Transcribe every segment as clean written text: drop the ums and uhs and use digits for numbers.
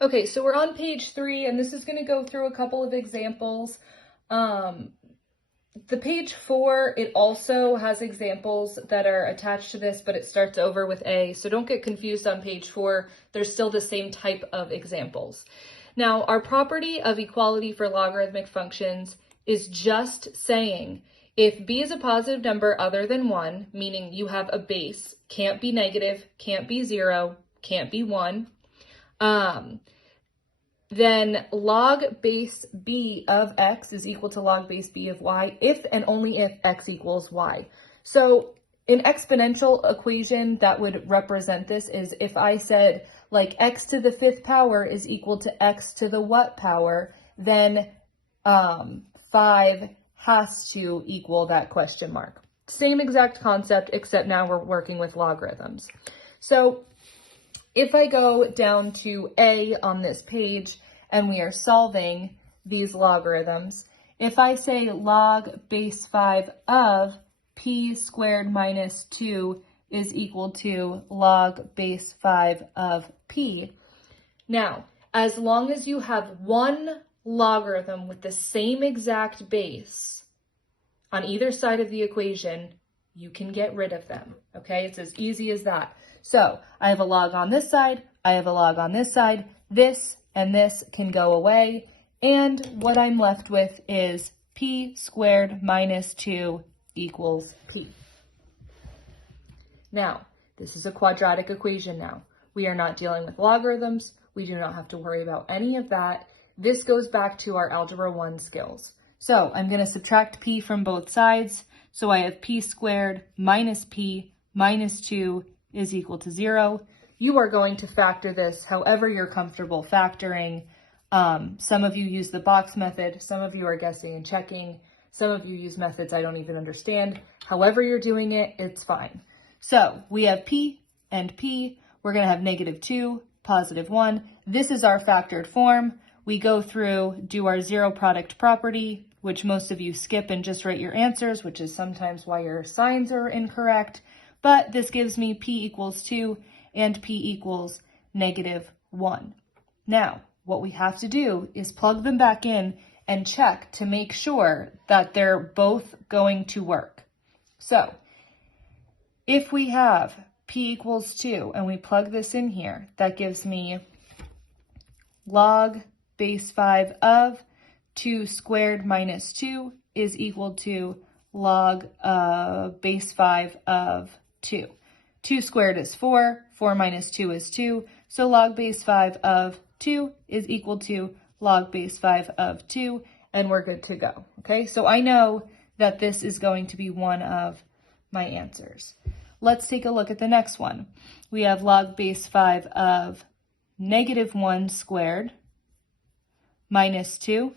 Okay, so we're on page 3, and this is going to go through a couple of examples. The page 4, it also has examples that are attached to this, but it starts over with A, so don't get confused on page 4. There's still the same type of examples. Now, our property of equality for logarithmic functions is just saying if b is a positive number other than 1, meaning you have a base, can't be negative, can't be 0, can't be 1, then log base b of x is equal to log base b of y if and only if x equals y. So an exponential equation that would represent this is if I said like x to the 5th power is equal to x to the what power, then 5 has to equal that question mark. Same exact concept, except now we're working with logarithms. So if I go down to A on this page and we are solving these logarithms, if I say log base 5 of p squared minus 2 is equal to log base 5 of p. Now, as long as you have one logarithm with the same exact base on either side of the equation, you can get rid of them, okay? It's as easy as that. So I have a log on this side, I have a log on this side, this and this can go away, and what I'm left with is p squared minus 2 equals p. Now, this is a quadratic equation now. We are not dealing with logarithms. We do not have to worry about any of that. This goes back to our Algebra 1 skills. So I'm going to subtract p from both sides. So I have p squared minus p minus 2 is equal to 0. You are going to factor this however you're comfortable factoring. Some of you use the box method. Some of you are guessing and checking. Some of you use methods I don't even understand. However you're doing it, it's fine. So we have p and p. We're going to have -2, +1. This is our factored form. We go through, do our zero product property, which most of you skip and just write your answers, which is sometimes why your signs are incorrect. But this gives me p equals 2 and p equals -1. Now, what we have to do is plug them back in and check to make sure that they're both going to work. So if we have p equals 2 and we plug this in here, that gives me log base 5 of 2 squared minus 2 is equal to log base 5 of 2. 2 squared is 4, 4 minus 2 is 2, so log base 5 of 2 is equal to log base 5 of 2, and we're good to go, okay? So I know that this is going to be one of my answers. Let's take a look at the next one. We have log base 5 of -1 squared minus 2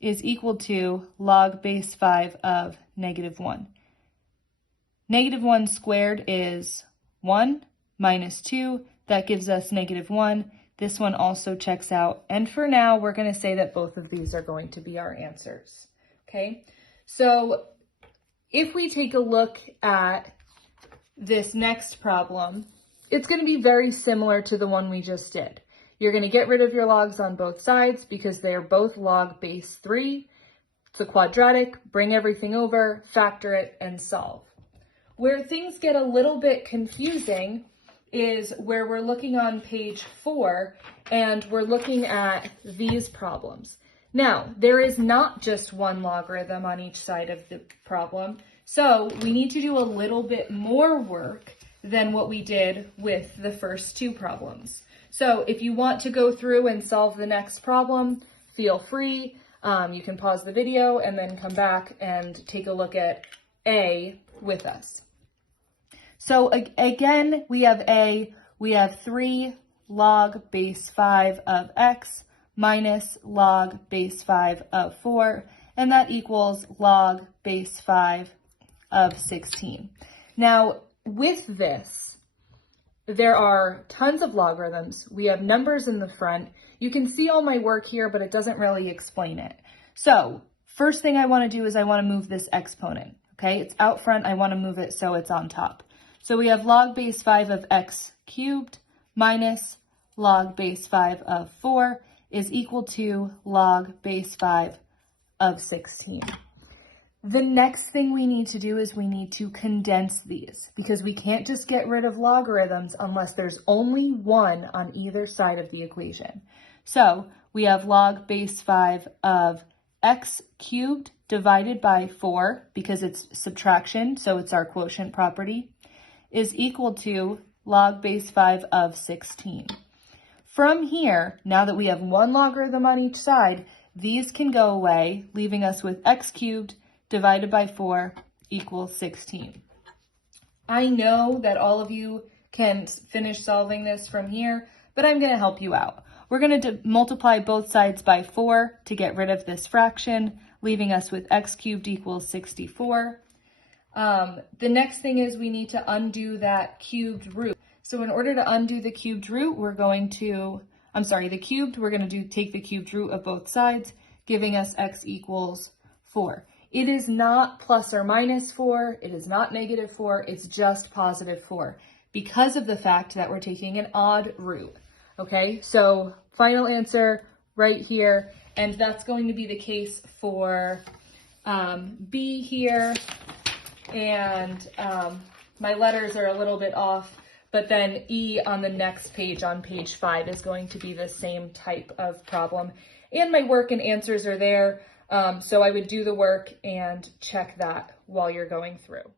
is equal to log base 5 of -1. -1 squared is 1 minus 2. That gives us -1. This one also checks out. And for now, we're going to say that both of these are going to be our answers. Okay, so if we take a look at this next problem, it's going to be very similar to the one we just did. You're going to get rid of your logs on both sides because they're both log base 3. It's a quadratic, bring everything over, factor it, and solve. Where things get a little bit confusing is where we're looking on page 4 and we're looking at these problems. Now, there is not just one logarithm on each side of the problem, so we need to do a little bit more work than what we did with the first two problems. So if you want to go through and solve the next problem, feel free. You can pause the video and then come back and take a look at A with us. So again, we have A, we have 3 log base 5 of x minus log base 5 of 4, and that equals log base 5 of 16. Now, with this, there are tons of logarithms. We have numbers in the front. You can see all my work here, but it doesn't really explain it. So first thing I want to do is I want to move this exponent, okay? It's out front. I want to move it so it's on top. So we have log base 5 of x cubed minus log base 5 of 4 is equal to log base 5 of 16. The next thing we need to do is we need to condense these because we can't just get rid of logarithms unless there's only one on either side of the equation. So we have log base 5 of x cubed divided by 4 because it's subtraction, so it's our quotient property, is equal to log base 5 of 16. From here, now that we have one logarithm on each side, these can go away, leaving us with x cubed divided by 4 equals 16. I know that all of you can finish solving this from here, but I'm going to help you out. We're going to multiply both sides by 4 to get rid of this fraction, leaving us with x cubed equals 64. The next thing is we need to undo that cubed root. So in order to undo the cubed root, we're going to take the cubed root of both sides, giving us x equals 4. It is not plus or minus 4, it is not negative 4, it's just positive 4 because of the fact that we're taking an odd root. Okay, so final answer right here, and that's going to be the case for B here, and my letters are a little bit off, but then E on the next page, on page 5, is going to be the same type of problem. And my work and answers are there. So I would do the work and check that while you're going through.